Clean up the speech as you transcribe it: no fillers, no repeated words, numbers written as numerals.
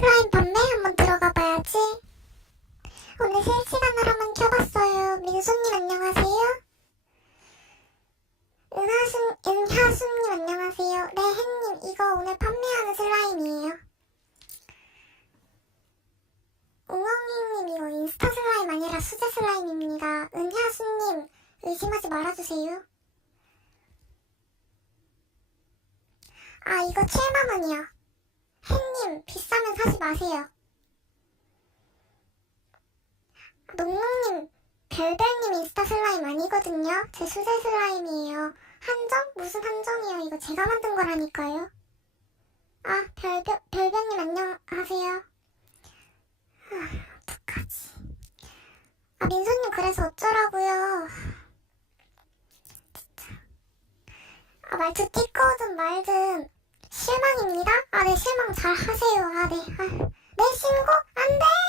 슬라임 판매 한번 들어가 봐야지. 오늘 실시간으로 한번 켜봤어요. 민수님 안녕하세요. 은하수님 안녕하세요. 네, 햇님 이거 오늘 판매하는 슬라임이에요. 웅엉이님 이거 인스타 슬라임 아니라 수제 슬라임입니다. 은하수님 의심하지 말아주세요. 아 이거 7만원이요. 햇님 비싸면 사지 마세요. 농농님 별별님 인스타 슬라임 아니거든요. 제 수제 슬라임이에요. 한정? 무슨 한정이요? 이거 제가 만든 거라니까요. 아 별별님 안녕하세요. 어떡하지. 아 민수님 그래서 어쩌라고요. 진짜. 아 말투 띠꺼든 말든 실망입니다. 아 네 실망 잘 하세요. 아 네. 네 신고? 안 돼!